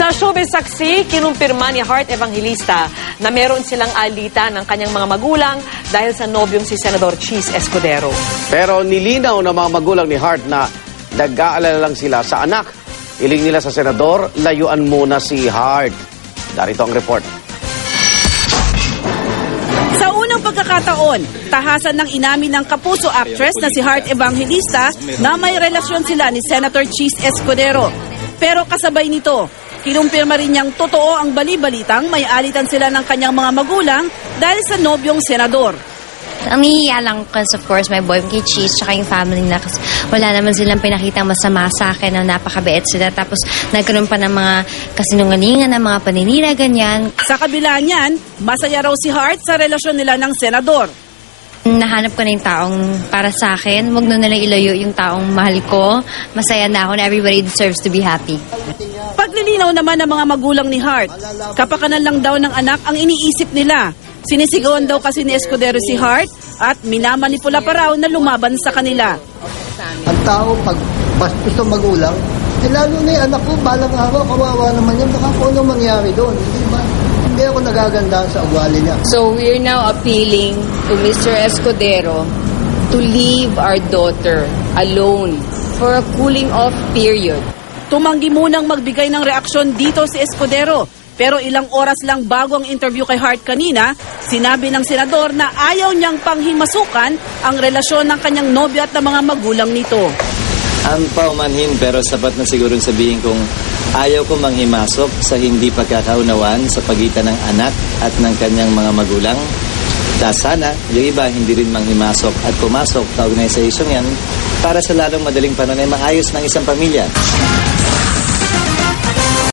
Sa showbiz saksi, kinumpirma ni Heart Evangelista na meron silang alitan ng kanyang mga magulang dahil sa nobyong si Senador Cheese Escudero. Pero nilinaw ng mga magulang ni Heart na nag-aalala lang sila sa anak. Iling nila sa senador, layuan muna si Heart. Darito ang report. Sa unang pagkakataon, tahasan ng inamin ng kapuso actress na si Heart Evangelista na may relasyon sila ni Senator Cheese Escudero. Pero kasabay nito, kinumpirma rin niyang totoo ang bali-balitang may alitan sila ng kanyang mga magulang dahil sa nobyong senador. Ang nahihiya lang kasi of course my boy kay Cheese tsaka yung family na kasi wala naman silang pinakitang masama sa akin na napakabait sila. Tapos nagkaroon pa ng mga kasinungalingan, ng mga paninira, ganyan. Sa kabila niyan, masaya raw si Heart sa relasyon nila ng senador. Nahanap ko na yung taong para sa akin. Huwag na nilang ilayo yung taong mahal ko. Masaya na ako na everybody deserves to be happy. Paglilinaw naman ng mga magulang ni Heart, kapakanan lang daw ng anak ang iniisip nila. Sinisigawan daw kasi ni Escudero si Heart at minamanipula pa raw na lumaban sa kanila. Ang tao pag gusto magulang, lalo na yung anak ko, balang araw, kawawa naman yan, baka kung anong mangyari doon. Hindi ako nagaganda sa ugali niya. So we're now appealing to Mr. Escudero to leave our daughter alone for a cooling off period. Tumanggi munang magbigay ng reaksyon dito si Escudero. Pero ilang oras lang bago ang interview kay Heart kanina, sinabi ng senador na ayaw niyang panghimasukan ang relasyon ng kanyang nobyo at ng mga magulang nito. Ang paumanhin pero sapat na siguro sabihin kong ayaw ko manghimasok sa hindi pagkakaunawaan sa pagitan ng anak at ng kanyang mga magulang. Sana yung iba hindi rin manghimasok at pumasok sa organisasyong yan para sa lalong madaling panahon ay maayos ng isang pamilya.